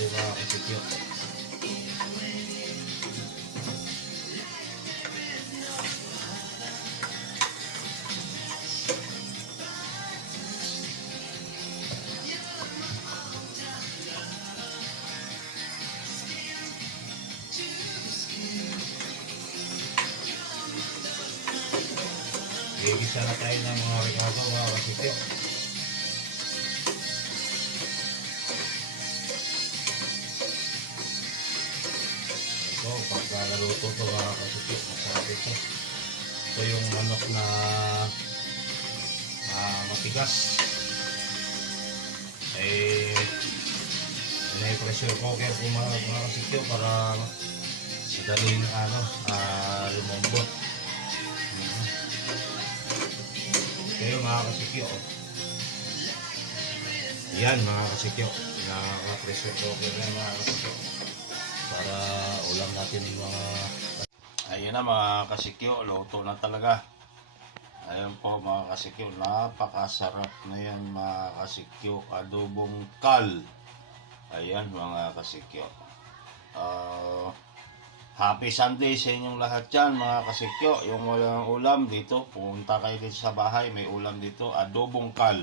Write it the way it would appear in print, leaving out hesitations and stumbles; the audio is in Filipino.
dito mga kasikyo. Gigisa na tayo ng mga ricado mga kasikyo. Ito, pagka naluto ito mga kasikyo, masarap ito. Ito yung manok na matigas. May pressure cooker po mga kasikyo para madaling lumambot. Ito yung mga kasikyo. Yan mga kasikyo, naka-pressure cooker na mga kasikyo para ulam natin yung mga. Ayun na mga kasikyo, luto na talaga. Ayun po mga kasikyo, napakasarap na yan mga kasikyo, adobong kal. Ayan mga kasikyo. Happy Sunday sa inyong lahat dyan mga kasikyo. Yung walang ulam dito, pumunta kayo dito sa bahay, may ulam dito, adobong kal.